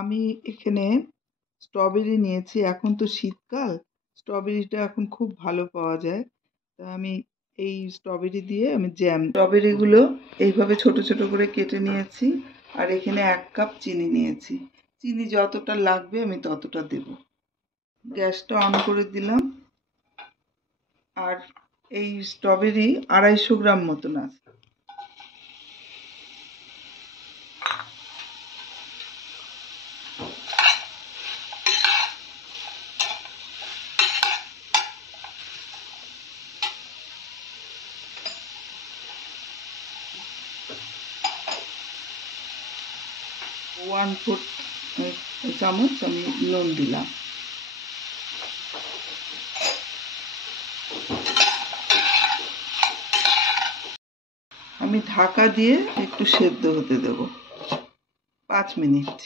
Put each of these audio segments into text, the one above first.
আমি এখানে স্ট্রবেরি নিয়েছি। এখন তো শীতকাল, স্ট্রবেরিটা এখন খুব ভালো পাওয়া যায়। তা আমি এই স্ট্রবেরি দিয়ে আমি স্ট্রবেরিগুলো এইভাবে ছোট ছোট করে কেটে নিয়েছি। আর এখানে 1 কাপ চিনি নিয়েছি। চিনি যতটা লাগবে আমি ততটা দেব। গ্যাসটা অন করে দিলাম। আর এই স্ট্রবেরি 250 গ্রাম মতন আছে। ওয়ান ফোর্থ চামচ আমি নুন দিলাম। আমি ঢাকা দিয়ে একটু সেদ্ধ হতে দেব 5 মিনিট।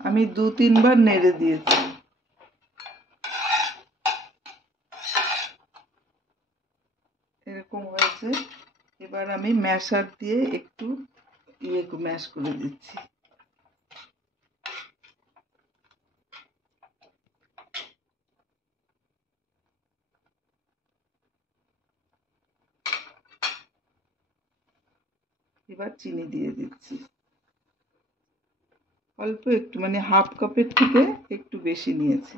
আমি 2-3 বার নেড়ে দিয়েছি। এরকম হয়েছে। এবার আমি ম্যাশার দিয়ে একটু ম্যাশ করে দিচ্ছি। এবার চিনি দিয়ে দিচ্ছি অল্প একটু, মানে হাফ কাপের থেকে একটু বেশি নিয়েছি।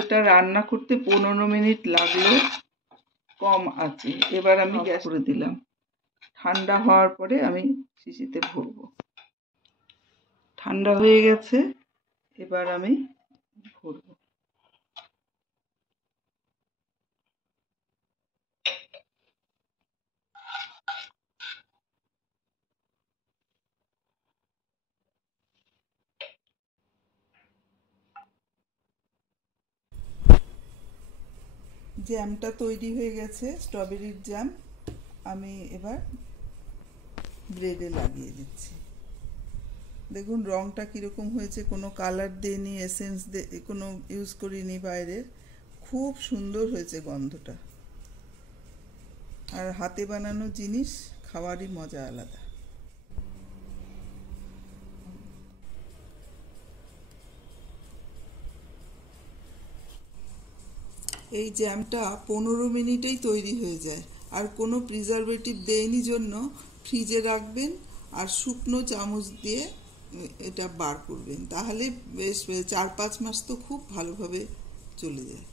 এটা রান্না করতে 15 মিনিট লাগলো কম আছে। এবার আমি গ্যাস করে দিলাম। ঠান্ডা হওয়ার পরে আমি শিশিতে ভরবো। ঠান্ডা হয়ে গেছে, এবার আমি ভরবো। জ্যামটা তৈরি হয়ে গেছে, স্ট্রবেরির জ্যাম। আমি এবার ব্রেডে লাগিয়ে দিচ্ছি। দেখুন রংটা কীরকম হয়েছে, কোনো কালার দিইনি, এসেন্স কোনো ইউজ করিনি বাইরের। খুব সুন্দর হয়েছে গন্ধটা। আর হাতে বানানো জিনিস খাওয়ারই মজা আলাদা। এই জ্যামটা 15 মিনিটেই তৈরি হয়ে যায়। আর কোনো প্রিজারভেটিভ দেয়নি জন্য ফ্রিজে রাখবেন আর শুকনো চামচ দিয়ে এটা বার করবেন, তাহলে বেশ 4-5 মাস তো খুব ভালোভাবে চলে যায়।